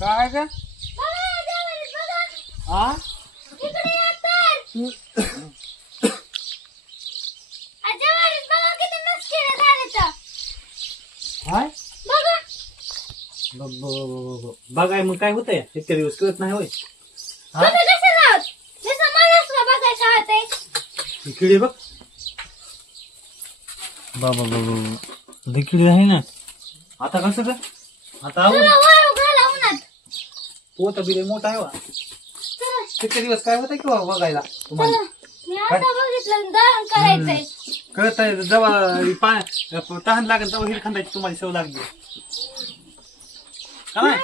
काय ग? हा आ, बघाय मग काय होतंय? इतके दिवस कळत नाही होय हा बघा कसं लावत जसं मलाच का बघायचं होतंय ही किडी बघ. बाबा बाबा किडी आहे ना. आता कसं का आता पोत बिले मोठा आहे वा इतके दिवस काय होतंय किंवा बघायला तुम्हाला? कळत आहे जेव्हा तहान लागेल तेव्हा हिर खांदायची तुम्हाला सवय लागली. काय?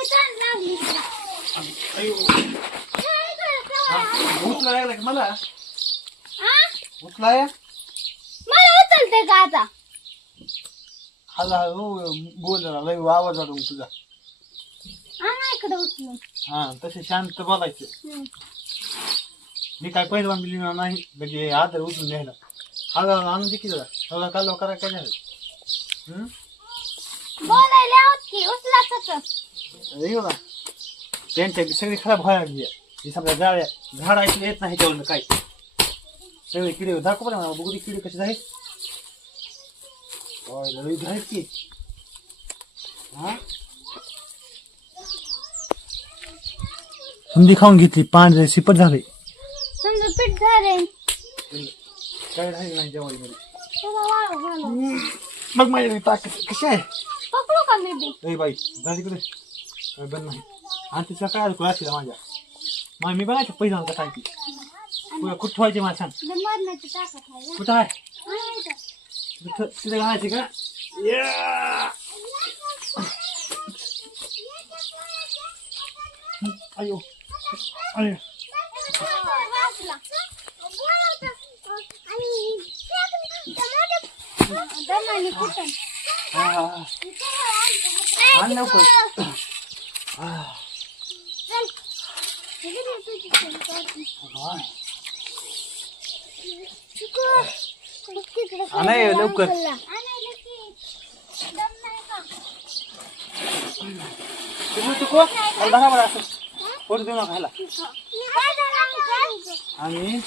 उचला लागला की मला? आ? उचला या मला उचलते का आता? हाला हो, बोल जरा लय आवाज मग तुझा. आणा इकडे उचलून. हा तसे शांत बोलायचं. हम्म. मी काय पहिलवान बिली नाही म्हणजे आदर उचलून घ्यायला हा हा, आणून दे की जरा. थोडा कालवा करा काय झालं हम्म? बोलायला आहोत की उचला कसं बघा त्यांच्या बी सगळी खराब व्हायला लागली आहे. ही समजा झाड झाड ऐकलं येत नाही ह्याच्यावरनं काय सगळे किडे दाखव मला बघू दे किडे कसे आहेत आहेत की हा समजी खाऊन घेतली पांढरे सिपट झाले समजा पीठ झाले काय राहिले नाही घालू मग माझ्या ताकद कशी आहे पकडू का मी बी ए बाई जा तिकडे काय बंद नाही आणि तिचा काय क्लास माझ्या मग मी बघायचं कसा आहे ती कुठं कुठं ठेवायची मला सांग. कुठं आहे. तिथं तिथे घालायची का? या! अयो. अयो? हा, हा, हा. आण लवकर. हा. आणाय लवकर. चुकव मला धरा बरं असं. पोट देऊ नका ह्याला. आणि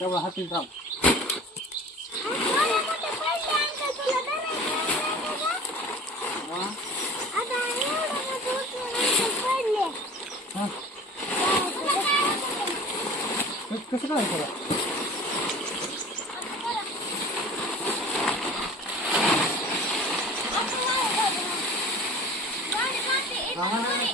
तेवढं हाती थांब. कस- कसं करायचं त्याला? हा, हा, हा,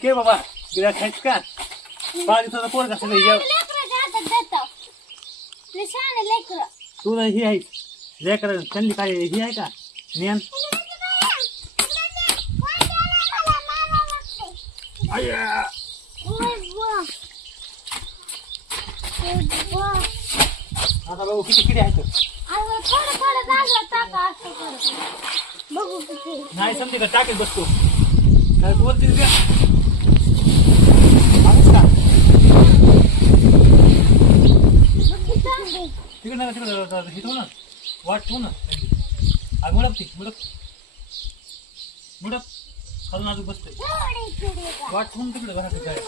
खाली तिला खायचं का पाच दिवसाचा पोर कसं नाही जेव तू नाही ही आहे लेकर त्यांनी काय ही आहे का अय्या. आता बघू किती किती आहेत नाही समजे का टाकेल बसतो काय बोलतील का माणूस का तिकडे नका तिकडे हे ठेवू ना. वाट ठेवू ना. आग मुडप ती मुडप. मुडप. खालून अजून बसतोय. वाट ठेवून तिकडे घरात जाय.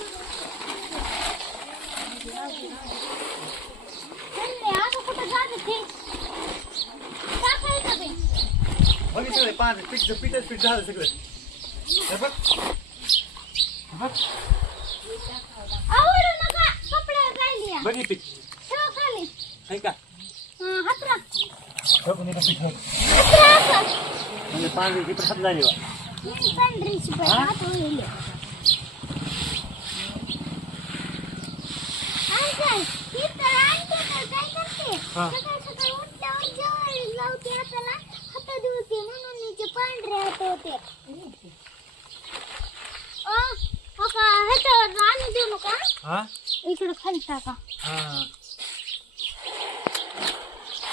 बघितलं पाच पीठ पीठच पीठ झालं सगळं. हे बघ. बघ आवडू नका कपड्यावर राहिली बघ पीठ. ठेव खाली. आहे का? म्हणजे पांढरीची पण हात झाली बा हा. इकडे खाली टाका. हा.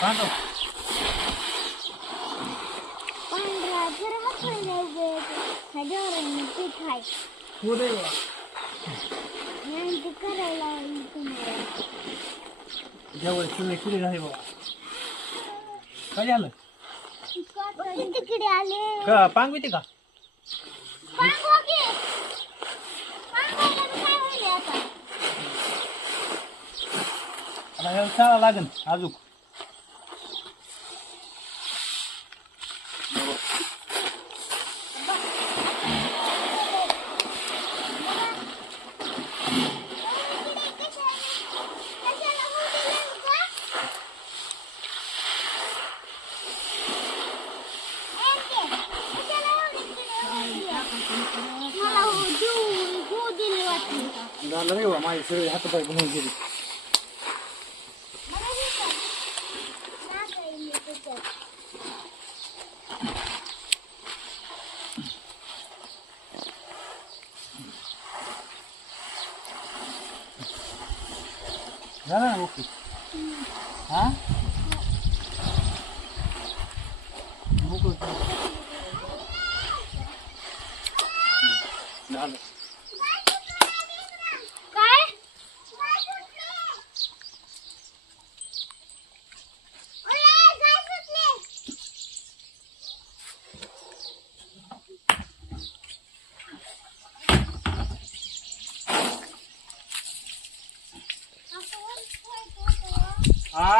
सांगतो. पांढरा जरा ह्याच्यावर आहे ना पीठ आहे पुढे आणि ते करायला लावलं तुम्हाला. जेवण तुझे किती झाले बाबा. काय झालं तिकडे आले. का पांगविते का? पांगवा की. पांगवायला बी काय होईल आता? आता लागेल अजून मला हो देऊ हो दिली वाटली झालं रे बा माझे सगळे हातपाय बनवून गेले मला हे कर. टाकायला मी त्याच्यात. झालं ना ओके हा मोकळं कर. झालं काय हा?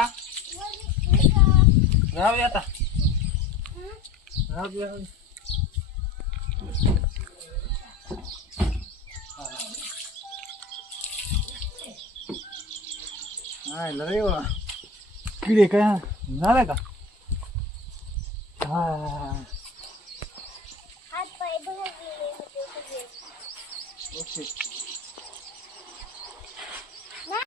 राहू दे आता. राहू दे. नाही रे बा किडे काय? झालं का? हा. ओके.